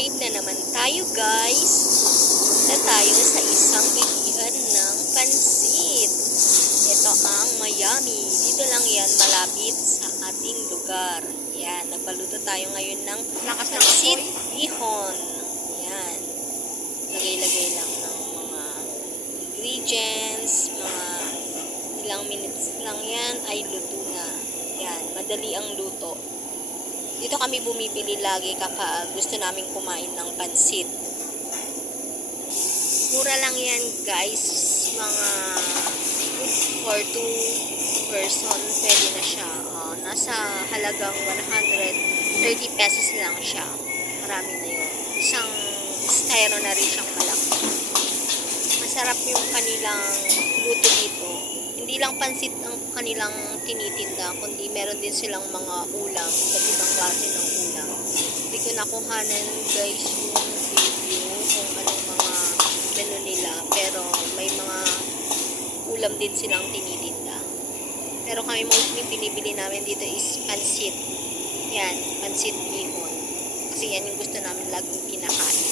Upgrade na naman tayo, guys. Na tayo sa isang bilihan ng pansit. Ito ang Miami. Dito lang yan, malapit sa ating lugar. Yan, nagpaluto tayo ngayon ng pansit bihon. Yan. Lagay-lagay lang ng mga ingredients, mga ilang minutes lang yan ay luto na. Yan, madali ang luto. Dito kami bumibili lagi kapag gusto namin kumain ng pansit. Mura lang yan, guys. Mga for 2 person, pwede na siya. Nasa halagang 130 pesos lang siya. Marami na yun. Isang styro na rin siyang malaki. Masarap yung kanilang luto dito. Hindi lang pansit ang kanilang tinitinda, kundi meron din silang mga ulam, iba't ibang klase ng ulam. Hindi ko nakuhanan, guys, yung video kung anong mga menu nila, pero may mga ulam din silang tinitinda. Pero kami mostly pinibili namin dito is pansit. Yan, pansit bihon. Kasi yan yung gusto namin laging kinakain.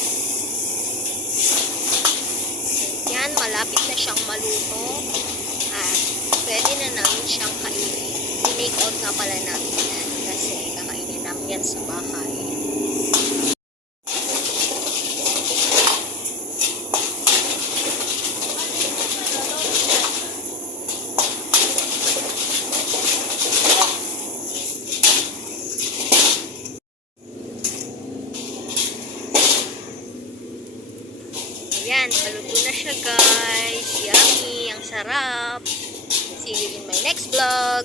Yan, malapit na siyang maluto. At pwede na namin siyang kainin. I-make out na pala namin yan kasi kakainin namin yan sa bahay. Ayan, paluto na siya, guys. Yummy, ang sarap. See you in my next vlog.